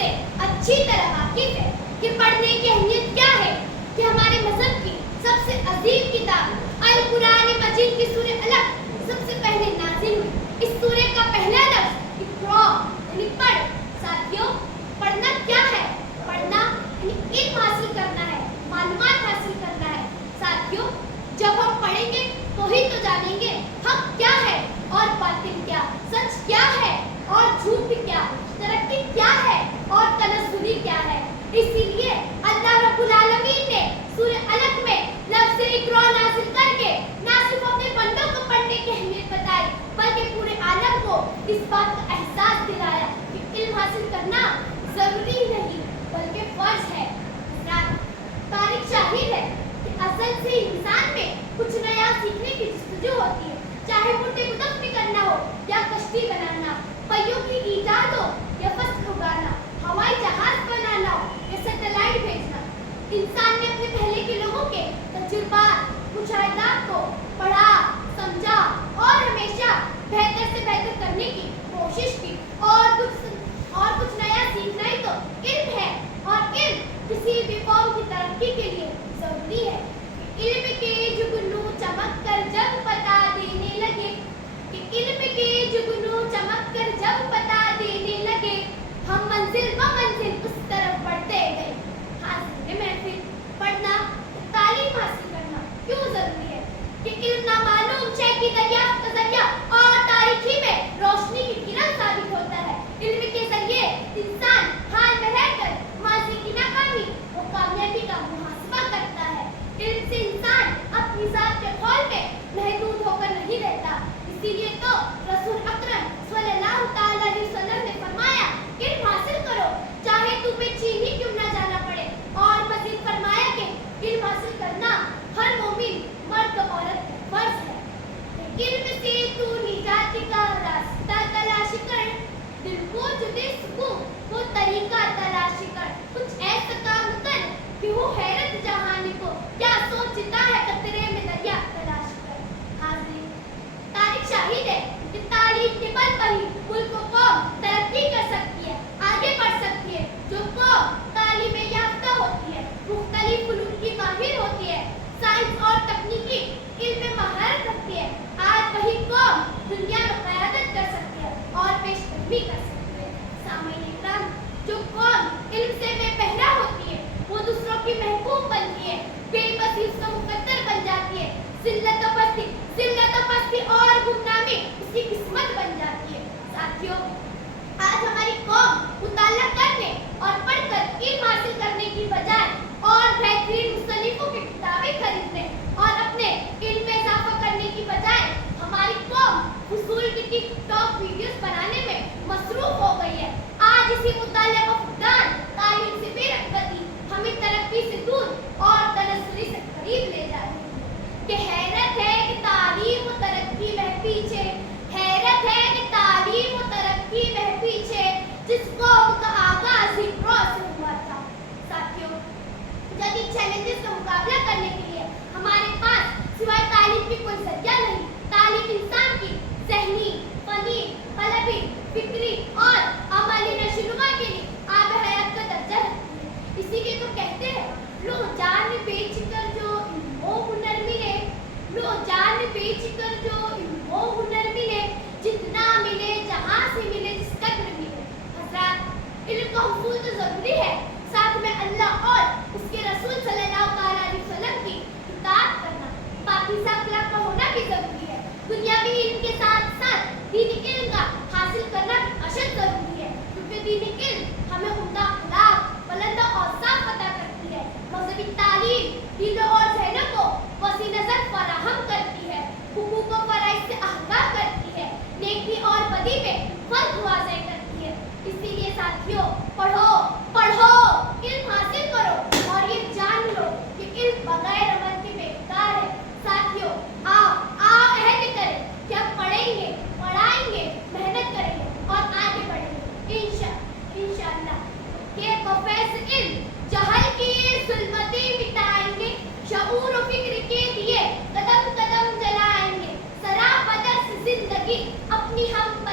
سے اچھی طرح واقف ہے کہ پڑھنے کی اہمیت کیا ہے، کہ ہمارے مذہب کی سب سے عظیم کتاب القرآن مجید کی سورہ علق سب سے پہلے نازل ہوئی۔ اس سورہ کا پہلا لفظ اقرا یعنی پڑھ۔ ساتھیوں، پڑھنا کیا ہے؟ پڑھنا یعنی علم حاصل کرنا ہے، معلومات حاصل کرنا ہے۔ ساتھیوں، جب ہم پڑھیں گے تو ہی تو جانیں گے حق کیا ہے اور باطل کیا، سچ کیا ہے اور جھوٹ کیا، ترقی کیا ہے اور تنزلی کیا ہے۔ اسی لیے اللہ رب العالمین نے سورہ علق میں لفظ اقرا نازل کر کے نہ صرف اپنے بندوں کو پڑھنے کی اہمیت بتائی بلکہ پورے عالم کو اس بات کا احساس دلایا کہ علم حاصل کرنا ضروری نہیں بلکہ فرض ہے۔ تاریخ شاہد ہے کہ اصل سے انسان میں کچھ نیا سیکھنے کی جستجو ہوتی ہے، چاہے مردے کو دفن کرنا ہو یا کشتی بنانا، پہیوں کی ایجاد ہو یا فصل اگانا، ہوائی جہاز بنانا ہو یا سیٹلائٹ بھیجنا۔ انسان نے اپنے پہلے کے لوگوں کے تجربات، مشاہدات کو پڑھا، سمجھا اور ہمیشہ بہتر سے بہتر کرنے کی کوشش کی، اور کچھ نیا سیکھنا ہی تو علم ہے، اور علم کسی بھی قوم کی ترقی کے لیے ضروری ہے۔ علم کے جگنو چمک کر جب پتا دینے لگے، کہ علم کے جگنو چمک کر جب پتا دینے لگے، ہم منزل بہ منزل اس طرف بڑھتے گئے۔ حاضر محفل، پڑھنا، تعلیم حاصل کرنا کیوں ضروری ہے؟ کہ علم نامعلوم شے کی دریافت کا ذریعہ اور تاریکی میں روشنی کی کرن ثابت ہوتا ہے۔ علم کے ذریعے انسان حال میں رہ کر ماضی کی ناکامی و کامیابی کا محاسبہ کرتا ہے۔ علم سے انسان اپنی ذات کے قول میں محدود ہو کر نہیں رہتا۔ اسی لیے تو رسول اکرم صلی اللہ تعالی علیہ وسلم نے فرمایا کہ علم حاصل کرو چاہے تمہیں چین ہی کیوں نہ جانا پڑے، اور مزید فرمایا کہ علم حاصل کرنا ہر مومن مرد و عورت کا فرض ہے۔ علم سے تو نجات کا راستہ تلاش کر، دل کو جو دے سکون وہ طریقہ تلاش کر، کچھ ایسا کام کر کہ وہ حیرت جہان کو کیا سوچتا ہے قطرے میں دریا تلاش کر۔ حاضرین، تاریخ شاہد ہے کہ تعلیم کے بل پر ہی ملک و قوم ترقی کر سکتی ہے، آگے بڑھ سکتی ہے۔ جو قوم تعلیم یافتہ ہوتی ہے، مختلف فنون کی ماہر ہوتی ہے، سائنس اور تکنیکی علم میں مہارت رکھتی ہے، آج وہی قوم دنیا میں قیادت کر سکتی ہے اور پیش قدمی کر سکتی ہے۔ سامعین اکرام، جو قوم علم سے بے پہرا ہوتی ہے وہ دوسروں کی محبوب بنتی ہے، بے بسی اس کا مقدر بن جاتی ہے، ذلت و پستی اور گمنامی اس کی قسمت بن جاتی ہے۔ ساتھیوں، آج ہماری قوم مطالعہ کرنے اور پڑھ کر علم حاصل کرنے کی بجائے اور بہترین مصنفوں کی کتابیں خریدنے اور اپنے علم میں اضافہ کرنے کی بجائے ہماری قوم فضول کی ٹک ٹاک ویڈیوز بنانے میں مصروف ہو گئی ہے۔ آج اسی مطالعہ کا فقدان تعلیم سے بے رغبتی ہمیں ترقی سے دور اور تنزلی سے قریب لے جا رہی ہے۔ کہ حیرت ہے کہ تعلیم و ترقی میں پیچھے، حیرت ہے کہ تعلیم و ترقی میں پیچھے، جس قوم کا آغاز ہی اقرا سے ہوا تھا۔ ساتھیوں، جدید چیلنجز کا مقابلہ کرنے کے لیے ہمارے پاس سوائے تعلیم کی کوئی ذریعہ نہیں۔ تعلیم انسان کی ذہنی، فنی، قلبی، فکری اور عملی نشوونما کے لیے آب حیات کا درجہ رکھتی ہے۔ اسی لیے تو کہتے ہیں لو جان بیچ کر جو علم و ہنر ملے، لو جان بیچ کر جو علم و ہنر ملے، جتنا ملے جہاں سے ملے جس قدر ملے۔ حضرات، علم کا حصول تو ضروری ہے، ساتھ میں اللہ اور اس کے رسول صلی اللہ تعالی علیہ وسلم کی اطاعت کرنا، پاکیزہ اخلاق کا ہونا بھی ضروری ہے۔ دنیاوی علم کے ساتھ ساتھ دینی علم کا حاصل کرنا اشد ضروری ہے، کیونکہ دینی علم ہمیں عمدہ اخلاق، بلند اوصاف عطا کرتی ہے۔ مذہبی تعلیم دلوں اور ذہنوں کو وسیع نظر فراہم کرتی ہے، حقوق و فرائض سے آگاہ کرتی ہے، نیکی اور بدی میں فرق واضح کرتی ہے۔ اسی لیے ساتھیوں، پڑھو پڑھو، علم حاصل کرو اور یہ جان لو کہ علم بغیر عمل کے بیکار ہے۔ ساتھیوں، آؤ عہد کریں کہ ہم پڑھیں گے، پڑھائیں گے، محنت کریں گے اور آگے بڑھیں گے انشاءاللہ کہ بفیض علم جہل کی ظلمتیں مٹائیں گے، شعور و فکر کے دیے قدم قدم جلائیں گے، سراپا درس زندگی اپنی ہم